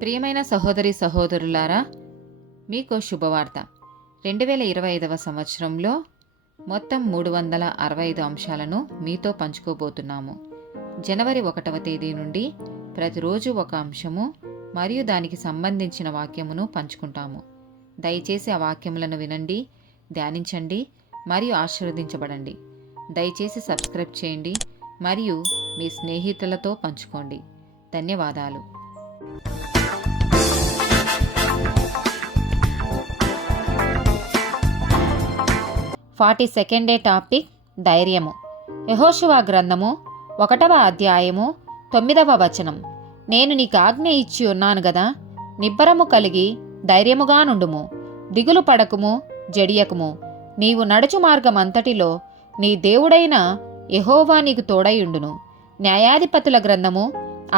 ప్రియమైన సహోదరి సహోదరులారా, మీకు శుభవార్త. 2025 సంవత్సరంలో మొత్తం 365 అంశాలను మీతో పంచుకోబోతున్నాము. జనవరి 1వ తేదీ నుండి ప్రతిరోజు ఒక అంశము మరియు దానికి సంబంధించిన వాక్యమును పంచుకుంటాము. దయచేసి ఆ వాక్యములను వినండి, ధ్యానించండి మరియు ఆశీర్వదించబడండి. దయచేసి సబ్స్క్రైబ్ చేయండి మరియు మీ స్నేహితులతో పంచుకోండి. ధన్యవాదాలు. 42nd డే టాపిక్ ధైర్యము. యెహోషువ గ్రంథము 1వ అధ్యాయము 9వ వచనం. నేను నీకు ఆజ్ఞ ఇచ్చి ఉన్నాను గదా, నిబ్బరము కలిగి ధైర్యముగా నుండుము, దిగులు పడకుము, జడియకుము. నీవు నడుచు మార్గమంతటిలో నీ దేవుడైన యెహోవా నీకు తోడైయుండును. న్యాయాధిపతుల గ్రంథము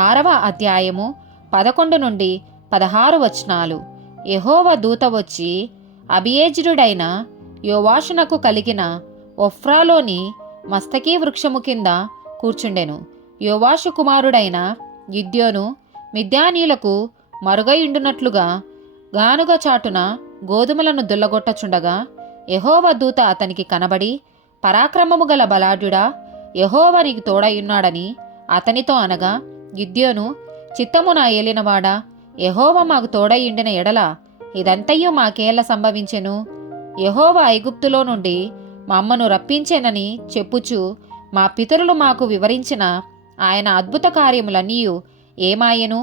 6వ అధ్యాయము 11 నుండి 16 వచనాలు. యెహోవా దూత వచ్చి అబియేజ్రుడైన యోవాషునకు కలిగిన ఒఫ్రాలోని మస్తకీ వృక్షము కింద కూర్చుండెను. యోవాషు కుమారుడైన గిద్యోను మిద్యానీయులకు మరుగయుండునట్లుగా గానుగ చాటున గోధుమలను దుల్లగొట్టచుండగా యెహోవా దూత అతనికి కనబడి, పరాక్రమము గల బలాఢ్యుడా, యెహోవా నీకు తోడయున్నాడని అతనితో అనగా, గిద్యోను, చిత్తము నా ఏలినవాడా, యెహోవా మాకు తోడయుండిన ఎడల ఇదంతయు మాకేల సంభవించెను? యెహోవా ఐగుప్తులో నుండి మమ్మను రప్పించెనని చెప్పుచు మా పితరులు మాకు వివరించిన ఆయన అద్భుత కార్యములన్నీయు ఏమాయెను?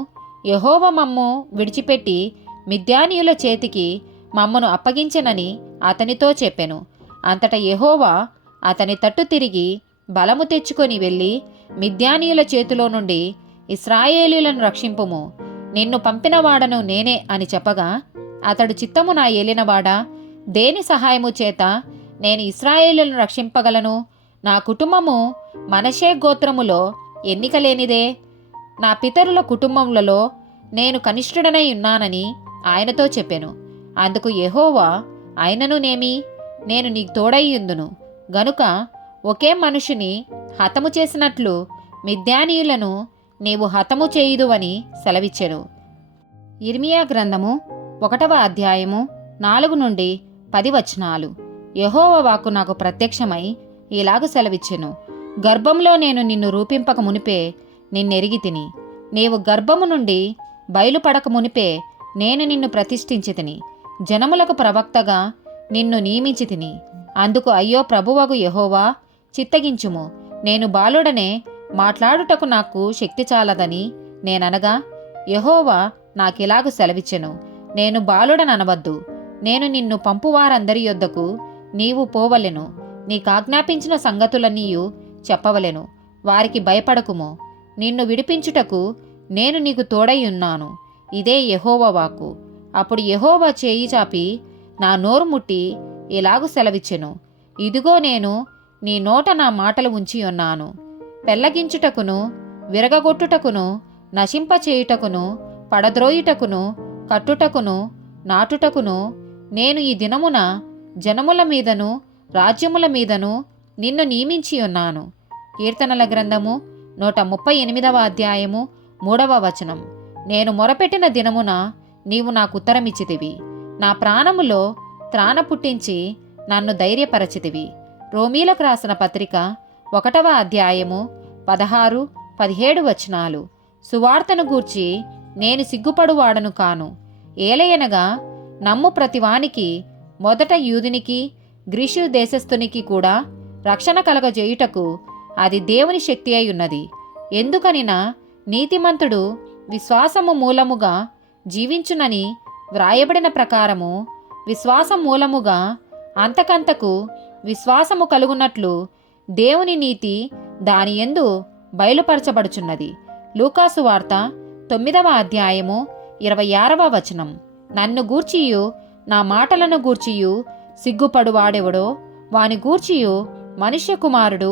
యెహోవా మమ్ము విడిచిపెట్టి మిద్యానీయుల చేతికి మమ్మను అప్పగించెనని అతనితో చెప్పెను. అంతటా యెహోవా అతని తట్టు తిరిగి బలము తెచ్చుకొని వెళ్ళి, మిద్యానీయుల చేతిలో నుండి ఇశ్రాయేలీయులను రక్షింపుము, నిన్ను పంపినవాడను నేనే అని చెప్పగా, అతడు, చిత్తము నా ఏలినవాడా, దేని సహాయము చేత నేను ఇశ్రాయేలులను రక్షింపగలను? నా కుటుంబము మనషే గోత్రములో ఎన్నికలేనిదే. నా పితరుల కుటుంబములలో నేను కనిష్ఠుడనై ఉన్నానని ఆయనతో చెప్పెను. అందుకు యెహోవా, ఆయనను నేమి, నేను నీకు తోడైయుందును గనుక ఒకే మనుషుని హతము చేసినట్లు మిద్యానీయులను నీవు హతము చేయుదువని సెలవిచ్చెను. యిర్మీయా గ్రంథము 1వ అధ్యాయము 4 నుండి 10 వచనాలు. యెహోవా వాక్కు నాకు ప్రత్యక్షమై ఇలాగు సెలవిచ్చెను. గర్భంలో నేను నిన్ను రూపింపక మునిపే నిన్నెరిగి తిని, నీవు గర్భము నుండి బయలుపడక మునిపే నేను నిన్ను ప్రతిష్ఠించి తిని, జనములకు ప్రవక్తగా నిన్ను నియమించి తిని. అందుకు అయ్యో ప్రభువగు యెహోవా, చిత్తగించుము, నేను బాలుడనే మాట్లాడుటకు నాకు శక్తి చాలదని నేననగా, యెహోవా నాకిలాగు సెలవిచ్చెను, నేను బాలుడననవద్దు, నేను నిన్ను పంపువారందరి యొద్దకు నీవు పోవలెను, నీకాజ్ఞాపించిన సంగతులన్నీయు చెప్పవలెను. వారికి భయపడకుము, నిన్ను విడిపించుటకు నేను నీకు తోడైయున్నాను. ఇదే యెహోవా వాక్కు. అప్పుడు యెహోవా చేయి చాపి నా నోరు ముట్టి ఇలాగు సెలవిచ్చెను, ఇదిగో నేను నీ నోట నా మాటలు ఉంచి ఉన్నాను. పెళ్లగించుటకును, విరగగొట్టుటకును, నశింపచేయుటకును, పడద్రోయుటకును, కట్టుటకును, నాటుటకును నేను ఈ దినమున జనముల మీదను రాజ్యముల మీదను నిన్ను నియమించి ఉన్నాను. కీర్తనల గ్రంథము 138వ అధ్యాయము 3వ వచనం. నేను మొరపెట్టిన దినమున నీవు నాకు ఉత్తరమిచ్చితివి, నా ప్రాణములో త్రాణ పుట్టించి నన్ను ధైర్యపరచితివి. రోమీలకు రాసిన పత్రిక 1వ అధ్యాయము 16, 17 వచనాలు. సువార్తను గూర్చి నేను సిగ్గుపడువాడను కాను. ఏలయనగా నమ్ము ప్రతివానికి, మొదట యూదునికి గ్రీసు దేశస్థునికి కూడా రక్షణ కలగజేయుటకు అది దేవుని శక్తి అయి ఉన్నది. ఎందుకనినా నీతిమంతుడు విశ్వాసము మూలముగా జీవించునని వ్రాయబడిన ప్రకారము విశ్వాసం మూలముగా అంతకంతకు విశ్వాసము కలుగునట్లు దేవుని నీతి దాని యందు బయలుపరచబడుచున్నది. లూకాసు వార్త 9వ అధ్యాయము 26వ వచనం. నన్ను గూర్చియు నా మాటలను గూర్చియు సిగ్గుపడువాడెవడో వాని గూర్చియు మనుష్య కుమారుడు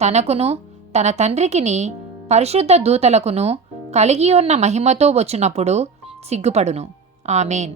తనకును తన తండ్రికిని పరిశుద్ధ దూతలకును కలిగి ఉన్న మహిమతో వచ్చినప్పుడు సిగ్గుపడును. ఆమేన్.